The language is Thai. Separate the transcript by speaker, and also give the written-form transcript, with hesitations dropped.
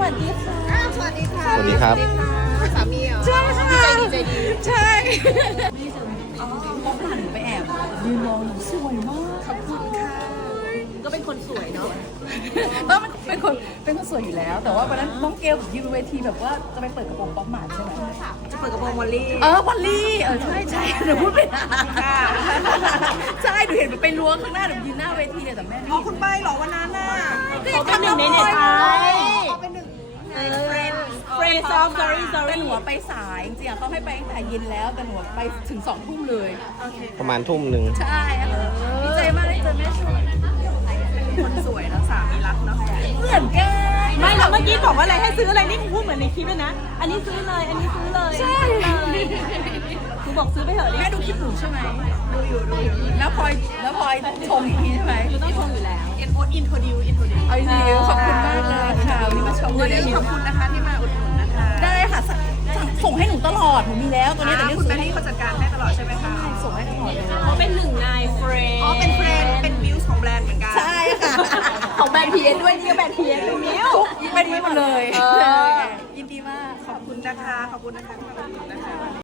Speaker 1: วัสดีค่ะสวัสดีค่ะ
Speaker 2: สวัสดีครับ
Speaker 1: สามีเหรอใช่ค่ะใจดีใช่ป๊อปหันไปแอบยืนมองหนูสวยมากขอบคุณค่ะก็เป็นคนสวยเนาะเป็นคนสวยอยู่แล้ว แต่ว่าวันนั้นน้องเกลยืนเวทีแบบว่าจะไปเปิดกระโปรงป๊อปหมาใช่ไหมจะเปิดกระโปรงวอลลี่วอลลี่ใช่หนูพูดไปใช่หนูเห็นมันไปล้วงข้างหน้าหนูยืนหน้าเวทีเลยแต่แม่นี่คุณไปหรอวันนั้นน่ะเขาเป็นหนึ่งในเน็ตไอเขาเป็นหนึ่งFriends of Sorry แต่หนูไปสายจริงๆเขาให้ไปตั้งแต่เย็นแล้วแต่หนูไปถึง2 ทุ่มเลย
Speaker 2: ประมาณทุ่มหนึ่ง
Speaker 1: ใช่ดีใจมากได้เจอแม่ช่วยคนสวยแล้วสามีรักเนาะเหมือนกัน
Speaker 3: ไม่เราเมื่อกี้บอกว่าอะไรให้ซื้ออะไรนี่มึงพูดเหมือนในคลิปเลยนะอันนี้ซื้อเลยอันนี้ซื้อเลย
Speaker 1: ใช่
Speaker 3: กูบอกซื้อไปเถอะ
Speaker 1: แม่ดูคลิปหนูใช่ไหมดูอยู่แล้วพลอยชมอีกทีใช่ไหม
Speaker 3: คือต้องชมอยู่แล้ว
Speaker 1: อินโทรดิวเอาจริงๆขอบคุณมากเลยค่ะวันนี้มาชมเลยขอบคุณนะคะที่มาอุดหนุนนะคะได้ค่ะส่งให้หนูตลอดหนูมีแล้วตัวนี้แต่นี่คุณแม่นี่เขาจัดการให้ตลอดใช่ไหมคะส่งให้ตลอดเลย
Speaker 3: เขาเป็นหนึ่งในเฟรนด์
Speaker 1: เป็นเฟรนด์เป็นมิวส์ของแบรนด์เหมือนกันใช่ค่ะ
Speaker 3: ของแบรนด์พีเอสด้วยนี่ก็แบรนด์พีเอสเป็นมิวส์
Speaker 1: เป็นมิวส์หมดเลยยินดีมากขอบคุณนะคะที่มาอุดหนุนนะคะ